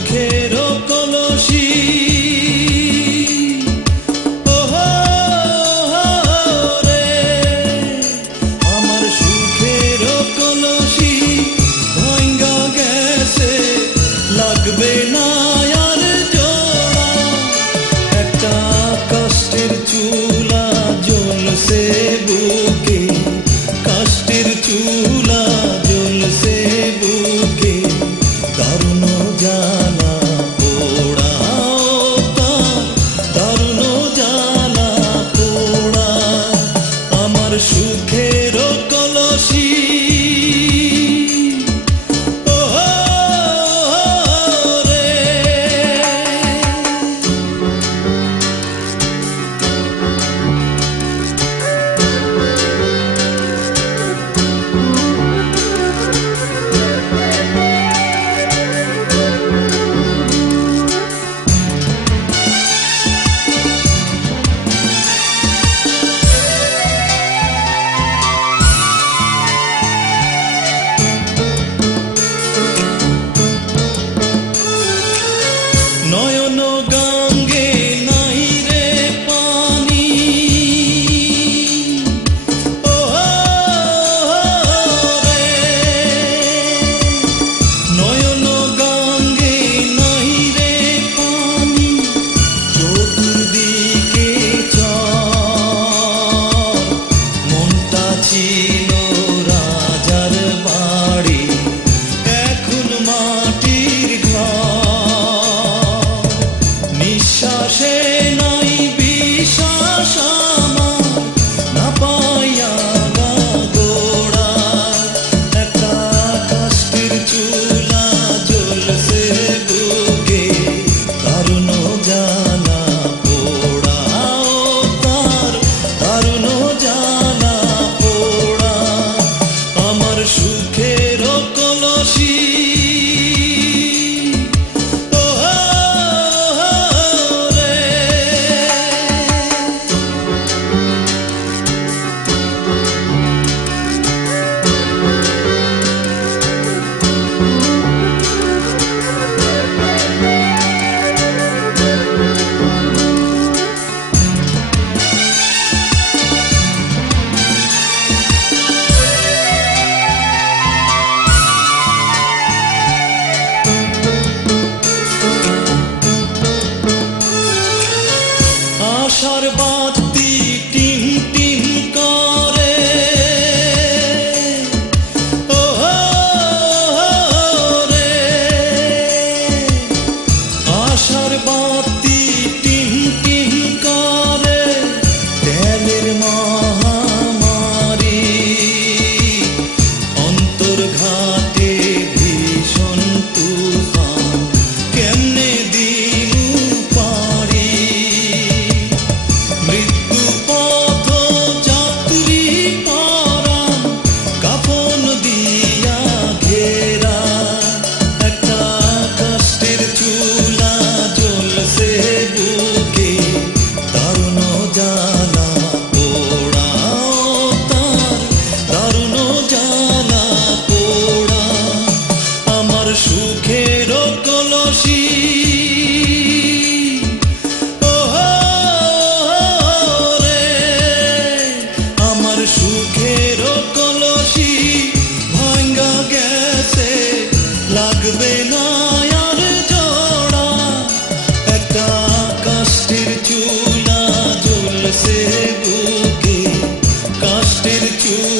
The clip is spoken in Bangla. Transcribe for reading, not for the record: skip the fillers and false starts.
সুখের কলসি রে, আমার সুখের কলসি ভাঙ্গা গেছে, লাগবে না আর জোড়া। একটা কষ্টের চুলা জ্বলছে বুকে, কষ্টের চুলা জ্বলছে বুকে, দারুণ জ্বালা পোড়া, দারুণ জ্বালা পোড়া, আমার সুখের কলসি রে। নয়ন গঙ্গে নাই রে পানি, ও রে, নয়ন গঙ্গে নাই রে পানি, চতুর্দিকে চর, মনটা ছিল রাজার বাড়ি, এখন মাটির ঘর। নিঃশ্বাসে নাই বিশ্বাস আমার, না পাইয়া গোড়া। একটা কষ্টের চুলা জ্বলছে বুকে, দারুণ জ্বালা পোড়া, তার দারুণ জ্বালা পোড়া, আমার সুখের কলসি রে। আশার বাতি টিম টিম করে, ও রে, আশার বাতি টিম টিম করে, তেলের মহামারী, অন্তর্ঘাতে ভীষণ তুফান, কেমনে দিনু পারি। মৃত্যু পথ যাত্রী পরাণ, কাফন দিয়া ঘেরা, একটা কষ্টের চুলা জ্বলছে বুকে, দারুণ জ্বালা পোড়া, তার দারুণ জ্বালা পোড়া, আমার সুখের কলসি রে, আমার সুখের কলসি ভাঙ্গা গেছে, লাগবে না আর জোড়া। একটা কষ্টের চুলা জ্বলছে বুকে, কষ্টের চুলা